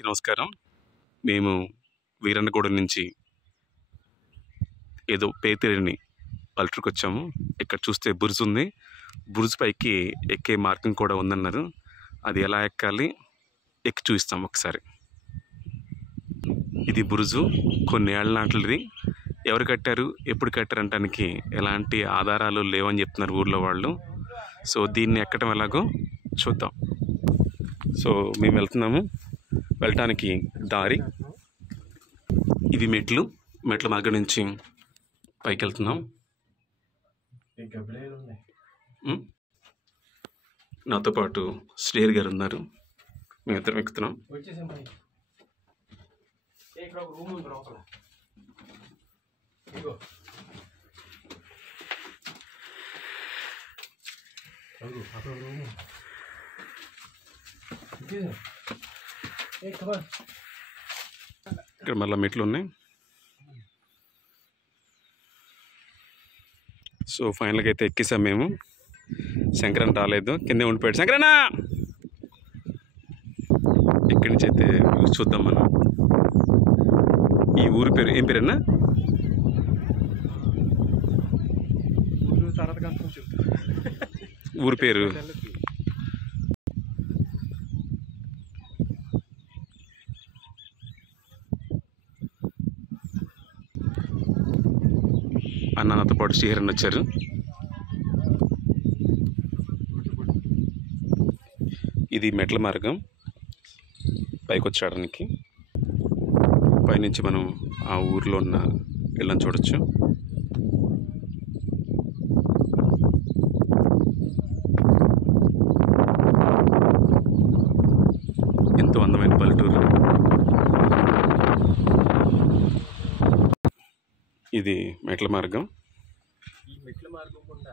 అందరికీ నమస్కారం. మేము వీరన్నగూడెం నుంచి ఏదో పేతిరిని పల్లెటూరుకి వచ్చాము. ఇక్కడ చూస్తే బురుజు ఉంది. బురుజు పైకి ఎక్కే మార్గం కూడా ఉందన్నారు. అది ఎలా ఎక్కాలి ఎక్కి చూపిస్తాం ఒకసారి. ఇది బురుజు, కొన్ని ఏళ్ల నాటిది. ఎవరు కట్టారు, ఎప్పుడు కట్టారు అనడానికి ఎలాంటి ఆధారాలు లేవని చెప్తున్నారు ఊర్లో వాళ్ళు. సో దీన్ని ఎక్కడం ఎలాగో చూద్దాం. సో మేము వెళ్ళటానికి దారి ఇవి మెట్ల మార్గం నుంచి పైకి వెళ్తున్నాం. నాతో పాటు శ్రీహరి గారు ఉన్నారు. మేమిద్దరం ఎక్కుతున్నాం. ఇక్కడ మళ్ళీ మెట్లు ఉన్నాయి. సో ఫైనల్గా అయితే ఎక్కేసాం మేము. శంకరన్ రాలేదు, కిందే ఉండిపోయాడు. శంకరన్నా ఇక్కడి నుంచి అయితే చూద్దాం మనం. ఈ ఊరి పేరు ఏం పేరన్నా? ఊరి పేరు నాతో పాటు శ్రీహరి వచ్చారు. ఇది మెట్ల మార్గం పైకి వచ్చడానికి. పైనుంచి మనం ఆ ఊర్లో ఉన్న ఇళ్ళని చూడొచ్చు. ఎంతో అందమైన పల్లెటూరు. ఇది మెట్ల మార్గం. ఈ మెట్ల మార్గం కూడా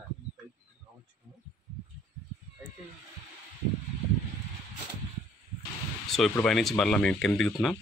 సో ఇప్పుడు పైనుంచి మళ్ళీ మేము కింద దిగుతున్నాం.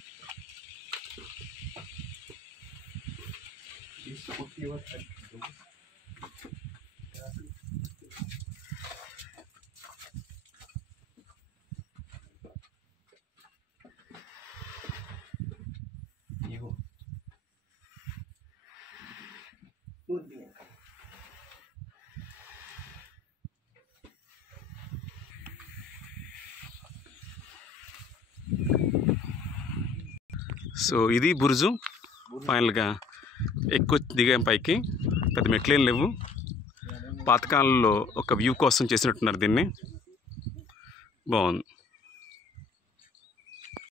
సో ఇది బురుజు. ఫైనల్గా ఎక్కువ దిగాం పైకి. పెద్ద మెట్లేం లేవు. పాతకాలంలో ఒక వ్యూ కోసం చేసినట్టున్నారు దీన్ని. బాగుంది.